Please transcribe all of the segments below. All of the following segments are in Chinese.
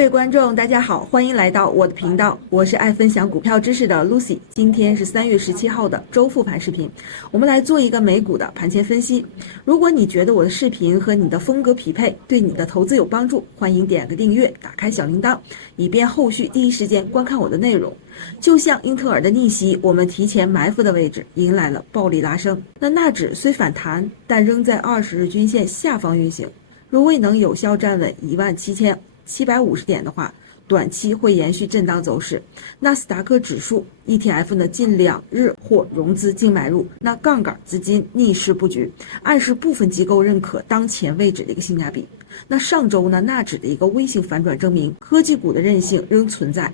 各位观众，大家好，欢迎来到我的频道，我是爱分享股票知识的 Lucy。今天是3月17号的周复盘视频，我们来做一个美股的盘前分析。如果你觉得我的视频和你的风格匹配，对你的投资有帮助，欢迎点个订阅，打开小铃铛，以便后续第一时间观看我的内容。就像英特尔的逆袭，我们提前埋伏的位置迎来了暴力拉升。那纳指虽反弹，但仍在20日均线下方运行，如未能有效站稳17750点的话，短期会延续震荡走势。纳斯达克指数 ETF 呢，近2日或融资净买入，那杠杆资金逆势布局，暗示部分机构认可当前位置的一个性价比。那上周呢，纳指的一个微型反转证明科技股的韧性仍存在，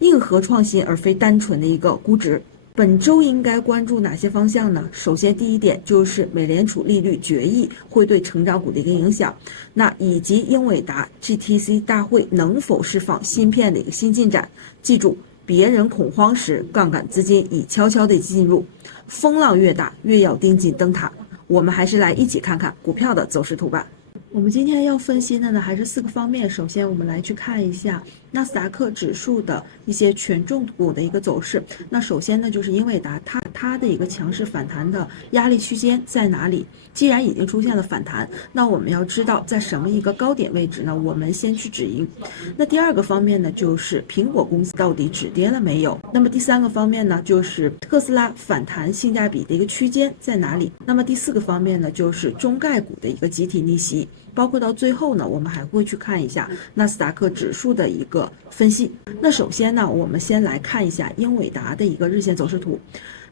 硬核创新而非单纯的一个估值。本周应该关注哪些方向呢？首先第一点就是美联储利率决议会对成长股的一个影响，那以及英伟达 GTC 大会能否释放芯片的一个新进展。记住，别人恐慌时，杠杆资金已悄悄地进入，风浪越大，越要盯紧灯塔。我们还是来一起看看股票的走势图吧。我们今天要分析的呢，还是4个方面。首先我们来去看一下纳斯达克指数的一些权重股的一个走势。那首先呢，就是英伟达它的一个强势反弹的压力区间在哪里？既然已经出现了反弹，那我们要知道在什么一个高点位置呢？我们先去止盈。那第二个方面呢，就是苹果公司到底止跌了没有？那么第三个方面呢，就是特斯拉反弹性价比的一个区间在哪里？那么第四个方面呢，就是中概股的一个集体逆袭。包括到最后呢，我们还会去看一下纳斯达克指数的一个分析。那首先呢，我们先来看一下英伟达的一个日线走势图。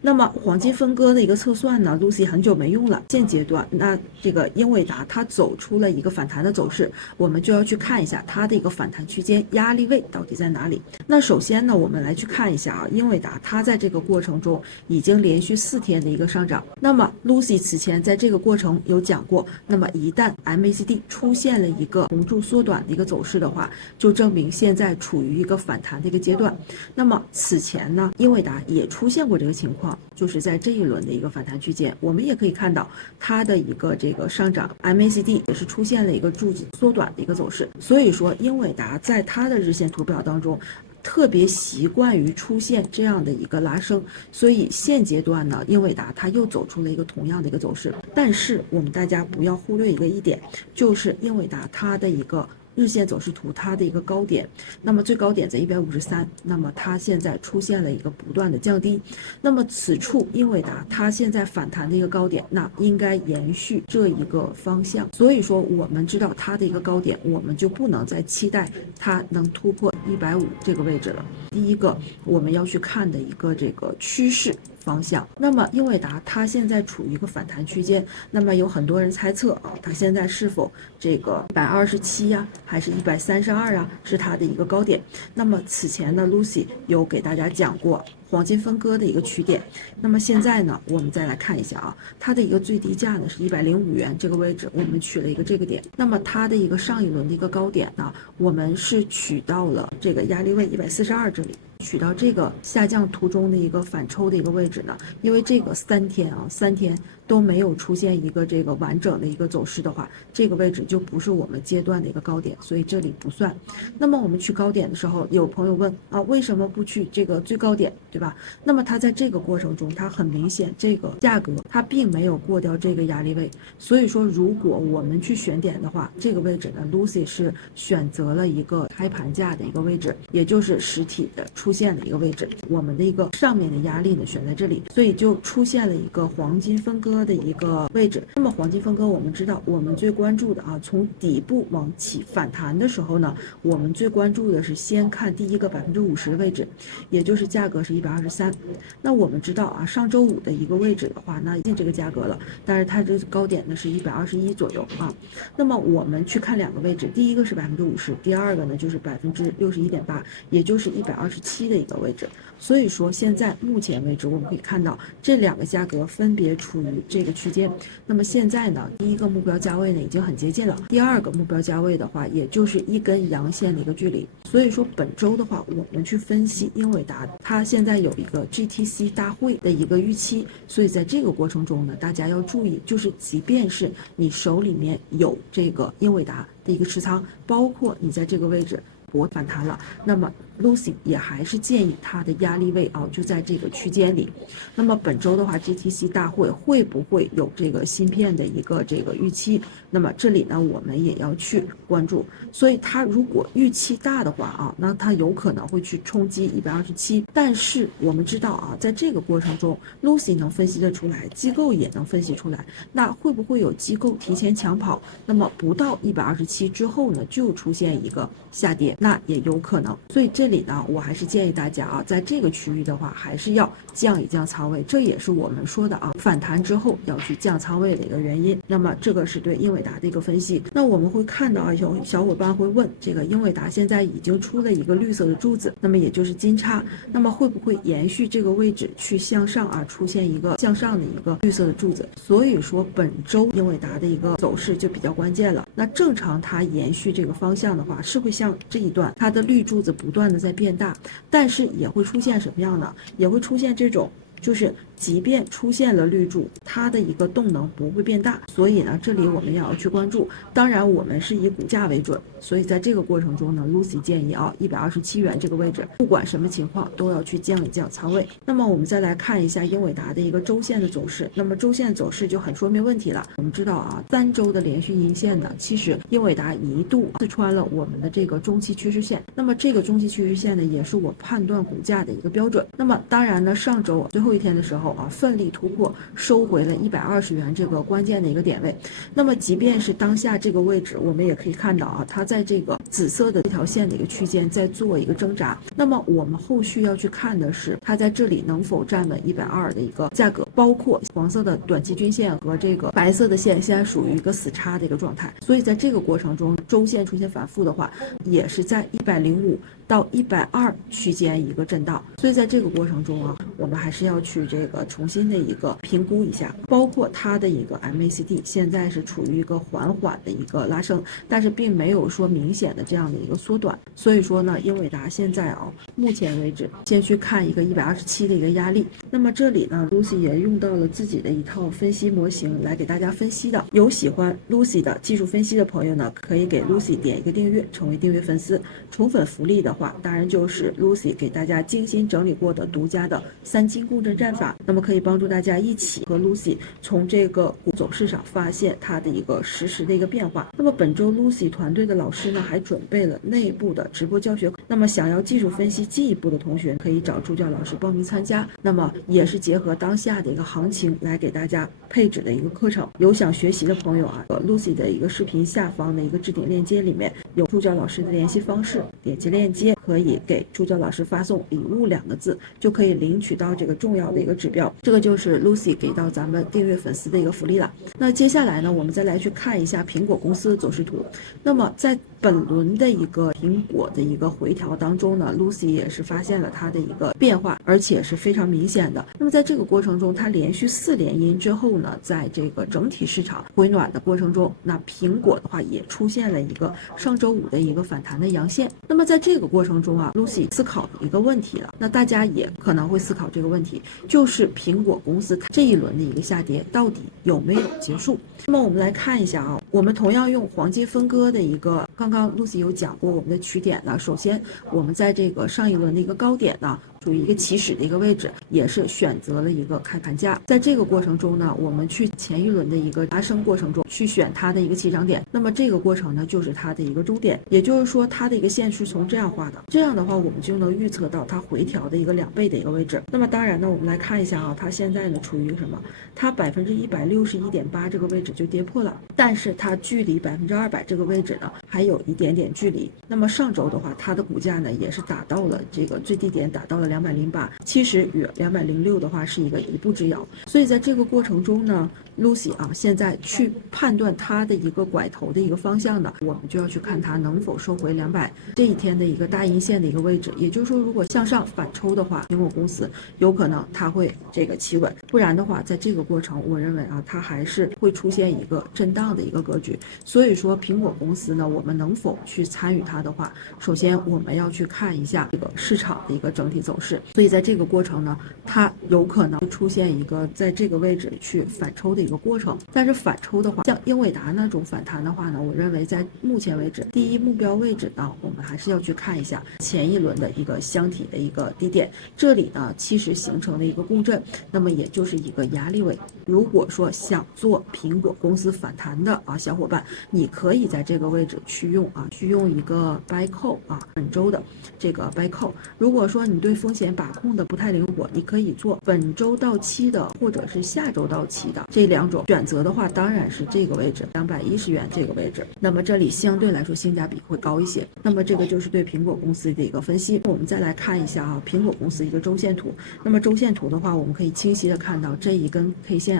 那么黄金分割的一个测算呢 ，Lucy 很久没用了。现阶段，那这个英伟达它走出了一个反弹的走势，我们就要去看一下它的一个反弹区间压力位到底在哪里。那首先呢，我们来去看一下啊，英伟达它在这个过程中已经连续4天的一个上涨。那么 Lucy 此前在这个过程有讲过，那么一旦 MACD 出现了一个红柱缩短的一个走势的话，就证明现在处于一个反弹的一个阶段。那么此前呢，英伟达也出现过这个情况。就是在这一轮的一个反弹区间，我们也可以看到它的一个这个上涨 MACD 也是出现了一个柱子缩短的一个走势。所以说英伟达在它的日线图表当中特别习惯于出现这样的一个拉升，所以现阶段呢，英伟达它又走出了一个同样的一个走势。但是我们大家不要忽略一点，就是英伟达它的一个日线走势图它的一个高点，那么最高点在153，那么它现在出现了一个不断的降低，那么此处英伟达它现在反弹的一个高点，那应该延续这一个方向。所以说我们知道它的一个高点，我们就不能再期待它能突破150这个位置了。第一个我们要去看的一个这个趋势方向。那么英伟达它现在处于一个反弹区间，那么有很多人猜测啊，它现在是否这个127呀，还是132啊，是它的一个高点。那么此前呢 Lucy 有给大家讲过黄金分割的一个曲点。那么现在呢，我们再来看一下啊，它的一个最低价呢是105元这个位置，我们取了一个这个点。那么它的一个上一轮的一个高点呢，我们是取到了这个压力位142这里。取到这个下降图中的一个反抽的一个位置呢，因为这个3天都没有出现一个这个完整的一个走势的话，这个位置就不是我们阶段的一个高点，所以这里不算。那么我们去高点的时候，有朋友问啊，为什么不去这个最高点，对吧？那么它在这个过程中，它很明显这个价格它并没有过掉这个压力位，所以说如果我们去选点的话，这个位置呢 Lucy 是选择了一个开盘价的一个位置，也就是实体的出现的一个位置，我们的一个上面的压力呢选在这里，所以就出现了一个黄金分割的一个位置。那么黄金分割我们知道，我们最关注的啊，从底部往起反弹的时候呢，我们最关注的是先看第一个50%的位置，也就是价格是123。那我们知道啊，上周五的一个位置的话，那进这个价格了，但是它这个高点呢是121左右啊。那么我们去看2个位置，第一个是50%，第二个呢就是61.8%，也就是127的一个位置。所以说现在目前为止我们可以看到这2个价格分别处于这个区间。那么现在呢，第一个目标价位呢已经很接近了，第二个目标价位的话也就是一根阳线的一个距离。所以说本周的话，我们去分析英伟达，它现在有一个 GTC 大会的一个预期，所以在这个过程中呢，大家要注意，就是即便是你手里面有这个英伟达的一个持仓，包括你在这个位置博反弹了，那么 Lucy 也还是建议它的压力位就在这个区间里。那么本周的话 GTC 大会会不会有这个芯片的一个这个预期，那么这里呢我们也要去关注。所以它如果预期大的话那它有可能会去冲击127，但是我们知道在这个过程中 Lucy 能分析得出来，机构也能分析出来，那会不会有机构提前抢跑，那么不到127之后呢就出现一个下跌，那也有可能。所以这里呢我还是建议大家在这个区域的话还是要降一降仓位，这也是我们说的反弹之后要去降仓位的一个原因。那么这个是对英伟达的一个分析。那我们会看到有小伙伴会问，这个英伟达现在已经出了一个绿色的柱子，那么也就是金叉，那么会不会延续这个位置去向上出现一个向上的一个绿色的柱子？所以说本周英伟达的一个走势就比较关键了。那正常它延续这个方向的话，是会像这一段它的绿柱子不断的在变大，但是也会出现什么样呢？也会出现这种，就是即便出现了绿柱，它的一个动能不会变大，所以呢这里我们也要去关注。当然我们是以股价为准，所以在这个过程中呢 Lucy 建议127元这个位置不管什么情况都要去降一降仓位。那么我们再来看一下英伟达的一个周线的走势，那么周线走势就很说明问题了。我们知道3周的连续阴线呢，其实英伟达一度刺穿了我们的这个中期趋势线，那么这个中期趋势线呢也是我判断股价的一个标准。那么当然呢上周最后一天的时候奋力突破收回了120元这个关键的一个点位。那么即便是当下这个位置，我们也可以看到它在这个紫色的这条线的一个区间在做一个挣扎。那么我们后续要去看的是它在这里能否站稳120的一个价格，包括黄色的短期均线和这个白色的线现在属于一个死叉的一个状态。所以在这个过程中周线出现反复的话，也是在105到120区间一个震荡。所以在这个过程中我们还是要去这个重新的一个评估一下，包括它的一个 MACD 现在是处于一个缓缓的一个拉升，但是并没有说明显的这样的一个缩短。所以说呢英伟达现在目前为止先去看一个127的一个压力。那么这里呢 Lucy 也用到了自己的一套分析模型来给大家分析的。有喜欢 Lucy 的技术分析的朋友呢，可以给 Lucy 点一个订阅，成为订阅粉丝。宠粉福利的话，当然就是 Lucy 给大家精心整理过的独家的3金共振战法，那么可以帮助大家一起和 Lucy 从这个股走势上发现它的一个实时的一个变化。那么本周 Lucy 团队的老师呢还准备了内部的直播教学，那么想要技术分析进一步的同学可以找助教老师报名参加。那么也是结合当下的一个行情来给大家配置的一个课程。有想学习的朋友Lucy 的一个视频下方的一个置顶链接里面有助教老师的联系方式，点击链接可以给助教老师发送礼物2个字，就可以领取到这个重要的一个指标。这个就是 Lucy 给到咱们订阅粉丝的一个福利了。那接下来呢我们再来去看一下苹果公司的走势图。那么在本轮的一个苹果的一个回调当中呢 Lucy 也是发现了它的一个变化，而且是非常明显的。那么在这个过程中它连续4连阴之后呢，在这个整体市场回暖的过程中，那苹果的话也出现了一个上周五的一个反弹的阳线。那么在这个过程中Lucy 思考一个问题了，那大家也可能会思考这个问题，就是苹果公司这一轮的一个下跌到底有没有结束。那么我们来看一下我们同样用黄金分割的一个，刚刚 Lucy 有讲过我们的取点呢。首先我们在这个上一轮的一个高点呢处于一个起始的一个位置，也是选择了一个开盘价。在这个过程中呢，我们去前一轮的一个拉升过程中去选它的一个起涨点，那么这个过程呢就是它的一个终点，也就是说它的一个线是从这样画的，这样的话我们就能预测到它回调的一个2倍的一个位置。那么当然呢我们来看一下它现在呢处于什么，它161.8%这个位置就跌破了，但是它距离200%这个位置呢还有一点点距离。那么上周的话它的股价呢也是打到了这个最低点，打到了208，其实与206的话是一步之遥。所以在这个过程中呢 Lucy 现在去判断它的一个拐头的一个方向呢，我们就要去看它能否收回200这一天的一个大阴线的一个位置。也就是说如果向上反抽的话，苹果公司有可能它会这个企稳，不然的话在这个过程我认为它还是会出现一个震荡的一个格局。所以说苹果公司呢我们能否去参与它的话，首先我们要去看一下这个市场的一个整体走势。所以在这个过程呢它有可能出现一个在这个位置去反抽的的一个过程。但是反抽的话，像英伟达那种反弹的话呢，我认为在目前为止第一目标位置呢，我们还是要去看一下前一轮的一个箱体的一个低点，这里呢其实形成了一个共振，那么也就是一个压力位。如果说想做苹果公司反弹的小伙伴，你可以在这个位置去用一个 buy call 本周的这个 buy call。如果说你对风险把控的不太灵活，你可以做本周到期的或者是下周到期的这两种选择的话，当然是这个位置210元这个位置，那么这里相对来说性价比会高一些。那么这个就是对苹果公司的一个分析。我们再来看一下苹果公司一个周线图。那么周线图的话，我们可以清晰的看到这一根 K 线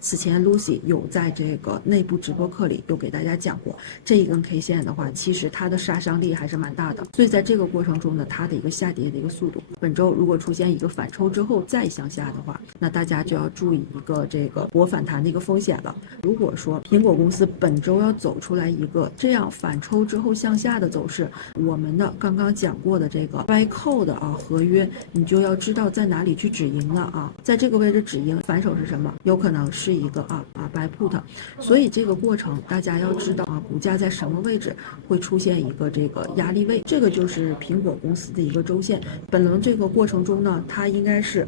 此前 Lucy 有在这个内部直播课里有给大家讲过，这一根 K 线的话，其实它的杀伤力还是蛮大的。所以在这个过程中呢，它的一个下跌的一个速度，本周如果出现一个反抽之后再向下的话，那大家就要注意一个这个博反弹的一个风险了。如果说苹果公司本周要走出来一个这样反抽之后向下的走势，我们的刚刚讲过的这个 buy call 的合约，你就要知道在哪里去止盈了在这个位置止盈，反手是什么？有可能是一个buy put。所以这个过程大家要知道股价在什么位置会出现一个这个压力位，这个就是苹果公司的一个周线。本轮这个过程中呢，它应该是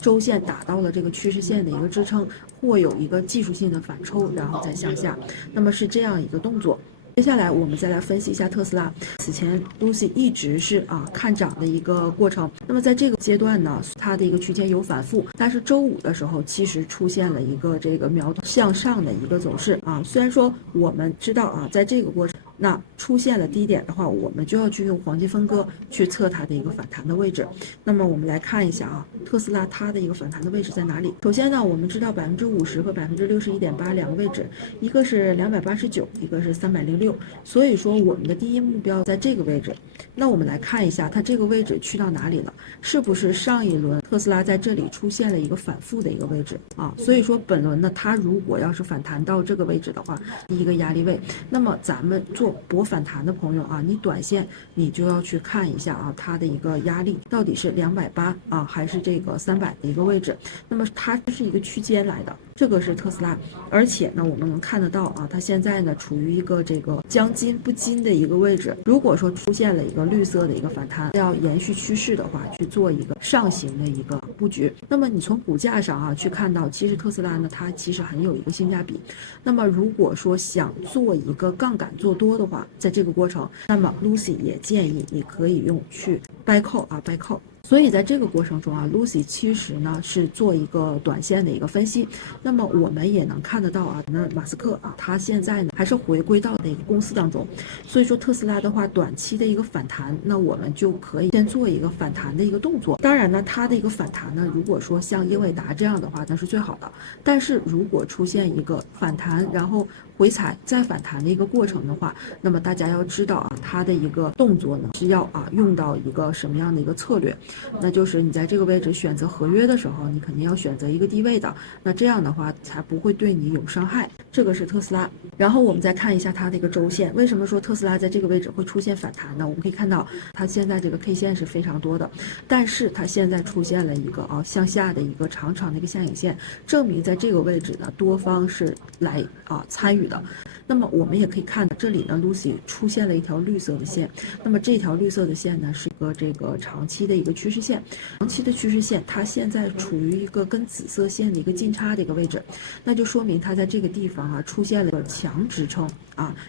周线打到了这个趋势线的一个支撑，或有一个技术性的反抽，然后再向下，那么是这样一个动作。接下来我们再来分析一下特斯拉。此前 Lucy 一直是看涨的一个过程，那么在这个阶段呢，它的一个区间有反复，但是周五的时候其实出现了一个这个苗头向上的一个走势虽然说我们知道在这个过程那出现了低点的话，我们就要去用黄金分割去测它的一个反弹的位置。那么我们来看一下特斯拉它的一个反弹的位置在哪里。首先呢，我们知道50%和61.8%两个位置，一个是289，一个是306，所以说我们的第一目标在这个位置。那我们来看一下它这个位置去到哪里了，是不是上一轮特斯拉在这里出现了一个反复的一个位置所以说本轮呢，它如果要是反弹到这个位置的话，第一个压力位，那么咱们做博反弹的朋友你短线你就要去看一下它的一个压力到底是280还是这个300的一个位置。那么它是一个区间来的，这个是特斯拉，而且呢我们能看得到它现在呢处于一个这个将金不金的一个位置。如果说出现了一个绿色的一个反弹，要延续趋势的话，去做一个上行的一个布局。那么你从股价上去看到，其实特斯拉呢它其实很有一个性价比。那么如果说想做一个杠杆做多的话，在这个过程，那么 Lucy 也建议你可以用去 buy call buy call。所以在这个过程中Lucy 其实呢是做一个短线的一个分析。那么我们也能看得到那马斯克他现在呢还是回归到那个公司当中。所以说特斯拉的话，短期的一个反弹，那我们就可以先做一个反弹的一个动作。当然呢，它的一个反弹呢，如果说像英伟达这样的话，那是最好的。但是如果出现一个反弹，然后回踩再反弹的一个过程的话，那么大家要知道它的一个动作呢是要用到一个什么样的一个策略，那就是你在这个位置选择合约的时候，你肯定要选择一个低位的，那这样的话才不会对你有伤害。这个是特斯拉。然后我们再看一下它的一个周线，为什么说特斯拉在这个位置会出现反弹呢？我们可以看到它现在这个 K 线是非常多的，但是它现在出现了一个向下的一个长长的一个下影线，证明在这个位置呢多方是来参与的。那么我们也可以看到这里呢 Lucy 出现了一条绿色的线，那么这条绿色的线呢是一个这个长期的一个趋势线，长期的趋势线它现在处于一个跟紫色线的一个金叉的一个位置，那就说明它在这个地方出现了一个强支撑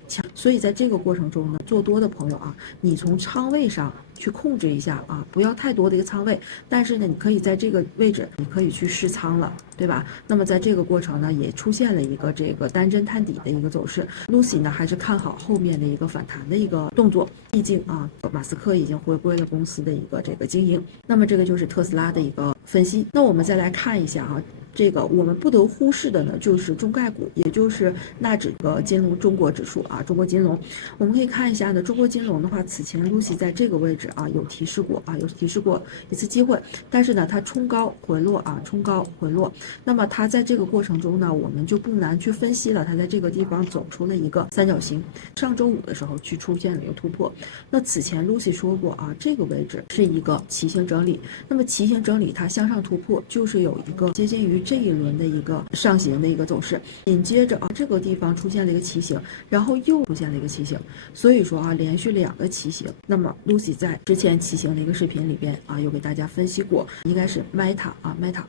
强，所以在这个过程中呢，做多的朋友你从仓位上去控制一下不要太多的一个仓位，但是呢你可以在这个位置你可以去试仓了，对吧？那么在这个过程呢也出现了一个这个单针探底的一个走势。 Lucy 呢还是看好后面的一个反弹的一个动作，毕竟马斯克已经回归了公司的一个这个经营。那么这个就是特斯拉的一个分析。那我们再来看一下这个我们不得忽视的呢，就是中概股，也就是纳指的金融中国指数中国金融。我们可以看一下呢，中国金融的话，此前 Lucy 在这个位置有提示过一次机会，但是呢，它冲高回落冲高回落。那么它在这个过程中呢，我们就不难去分析了，它在这个地方走出了一个三角形，上周五的时候去出现了一个突破。那此前 Lucy 说过这个位置是一个旗形整理，那么旗形整理它向上突破，就是有一个接近于续这一轮的一个上行的一个走势，紧接着这个地方出现了一个旗形，然后又出现了一个旗形，所以说连续2个旗形。那么 Lucy 在之前旗形的一个视频里边有给大家分析过，应该是 Meta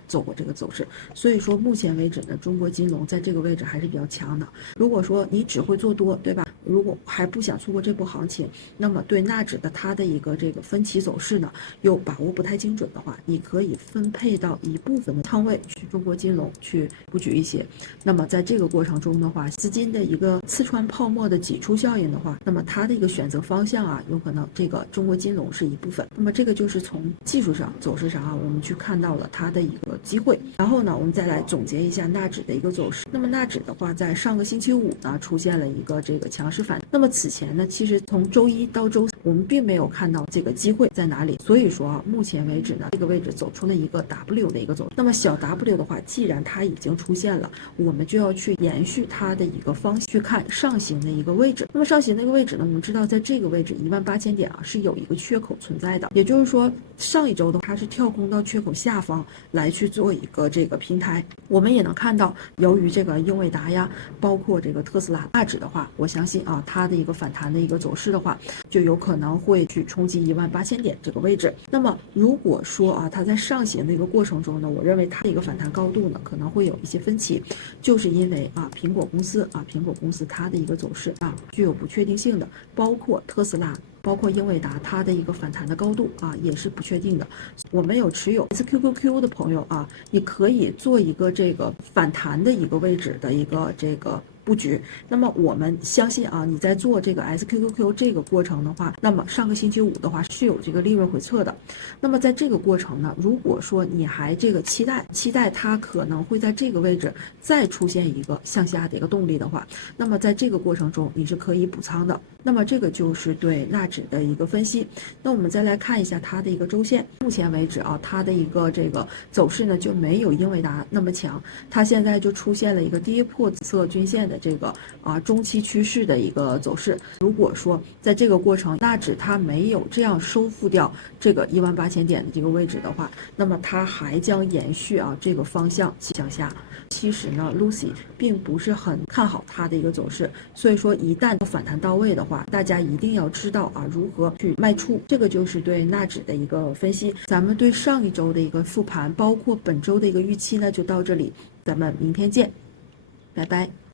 走过这个走势，所以说目前为止呢，中国金融在这个位置还是比较强的。如果说你只会做多，对吧？如果还不想错过这波行情，那么对纳指的它的一个这个分歧走势呢，又把握不太精准的话，你可以分配到一部分的仓位去中国金融去布局一些。那么在这个过程中的话，资金的一个刺穿泡沫的挤出效应的话，那么它的一个选择方向有可能这个中国金融是一部分。那么这个就是从技术上走势上我们去看到了它的一个机会。然后呢，我们再来总结一下纳指的一个走势。那么纳指的话，在上个星期五呢出现了一个这个强势反。那么此前呢，其实从周一到周四，我们并没有看到这个机会在哪里。所以说目前为止呢，这个位置走出了一个 W 的一个走势。那么小 W 的话，既然它已经出现了，我们就要去延续它的一个方向去看上行的一个位置。那么上行的一个位置呢，我们知道在这个位置18000点是有一个缺口存在的，也就是说上一周的它是跳空到缺口下方来去做一个这个平台。我们也能看到，由于这个英伟达呀，包括这个特斯拉大指的话，我相信它的一个反弹的一个走势的话，就有可能会去冲击18000点这个位置。那么如果说它在上行的一个过程中呢，我认为它的一个反弹高度呢可能会有一些分歧，就是因为苹果公司它的一个走势具有不确定性的，包括特斯拉，包括英伟达，它的一个反弹的高度也是不确定的。我们有持有 SQQQ 的朋友你可以做一个这个反弹的一个位置的一个这个布局。那么我们相信你在做这个 SQQQ 这个过程的话，那么上个星期五的话是有这个利润回撤的。那么在这个过程呢，如果说你还这个期待它可能会在这个位置再出现一个向下的一个动力的话，那么在这个过程中你是可以补仓的。那么这个就是对纳指的一个分析。那我们再来看一下它的一个周线，目前为止它的一个这个走势呢就没有英伟达那么强，它现在就出现了一个跌破紫色均线的这个中期趋势的一个走势。如果说在这个过程纳指它没有这样收复掉这个18000点的这个位置的话，那么它还将延续这个方向向下。其实呢 Lucy 并不是很看好它的一个走势，所以说一旦反弹到位的话，大家一定要知道如何去卖出。这个就是对纳指的一个分析。咱们对上一周的一个复盘，包括本周的一个预期呢，就到这里，咱们明天见，拜拜。